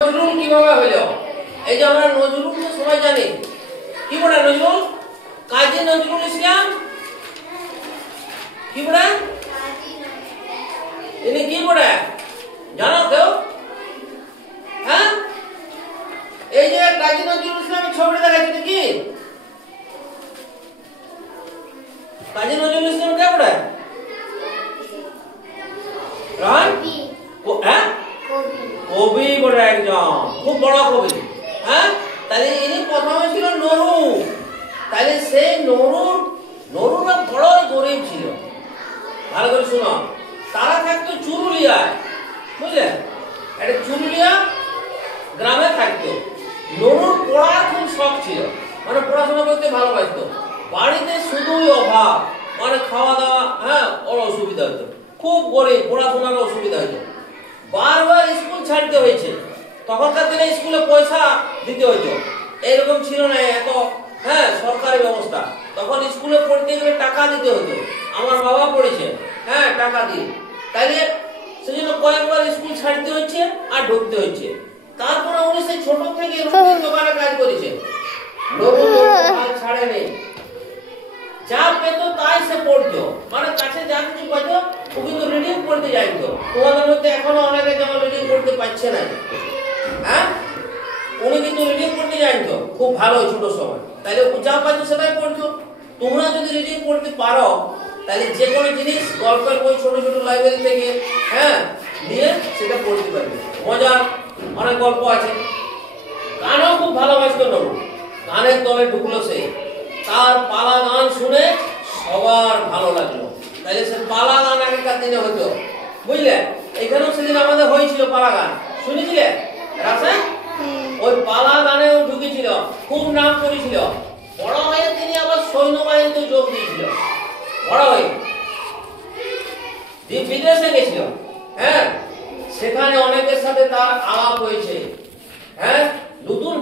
নজরুল কিভাবে হইল? এই যে আমরা নজরুলকে সবাই জানি, কি বলে নজরুল? কাজী নজরুল ইসলাম কি বলে? ইনি কি বলে জানো কেউ? হ্যাঁ, এই যে কাজী নজরুল ইসলামের ছবিটা দেখাচ্ছি নাকি? কাজী নজরুল ইসলাম কে বলে? কবি বলে, একজন খুব বড় কবি। হ্যাঁ, তাহলে ইনি প্রথমে ছিল নরু। তাহলে সেই নরুরা বড় গরিব ছিল। ভালো করে শোনো, তারা থাকতো চুরুলিয়ায়, বুঝলে? একটা চুরুলিয়া গ্রামে থাকতো। নরুর পড়ার খুব শখ ছিল, মানে পড়াশোনা করতে ভালোবাসতো। বাড়িতে শুধুই অভাব, মানে খাওয়া দাওয়া, হ্যাঁ, ওর অসুবিধা হতো। খুব গরিব, পড়াশোনার অসুবিধা হতো। বারবার স্কুল ছাড়তে হয়েছে। তখনকার দিনে স্কুলে পয়সা দিতে হইতো, এরকম ছিল না এত, হ্যাঁ, সরকারি ব্যবস্থা। তখন স্কুলে পড়তে গেলে টাকা দিতে হতো। আমার বাবা পড়েছে, হ্যাঁ, টাকা দিয়ে। তাইলে সেজন্য কয়েকবার স্কুল ছাড়তে হচ্ছে আর ঢুকতে হচ্ছে। তারপরে উনি সেই ছোট থেকে রুটির দোকানে কাজ করেছে। ছাড়ে নেই, যা পেতো তাই সে পড়তো, মানে কাছে যা কিছু পাইতো ও কিন্তু রিডিং পড়তে যাইতো। তোমাদের মধ্যে এখনো অনেকে যেমন রিডিং পড়তে পারছে না, হ্যাঁ, উনি কিন্তু রিডিং পড়তে জানতো খুব ভালো ছোট সময়। তাহলে যা পাইতো সেটাই পড়তো। তোমরা যদি রিডিং পড়তে পারো তাহলে যে কোনো জিনিস, গল্পের বই ছোট ছোট লাইব্রেরি থেকে, হ্যাঁ, নিয়ে সেটা পড়তে পারবে। মজার অনেক গল্প আছে। গানও খুব ভালোবাসতো নবু। গানের দলে ঢুকলো সে। তার পালা গান শুনে সবার ভালো লাগলো। তাহলে সে পালা গান আগেকার দিনে হতো, বুঝলে? এখানেও সেদিন আমাদের হয়েছিল পালা গান, শুনেছিলে রাসে? ওই পালা গানেও ঢুকেছিল, খুব নাম করেছিল। বড় হয়ে তিনি আবার সৈন্যবাহিনীতে যোগ দিয়েছিল। বড় হয়ে বিদেশে গেছিল, হ্যাঁ, সেখানে অনেকের সাথে তার আলাপ হয়েছে, হ্যাঁ, নতুন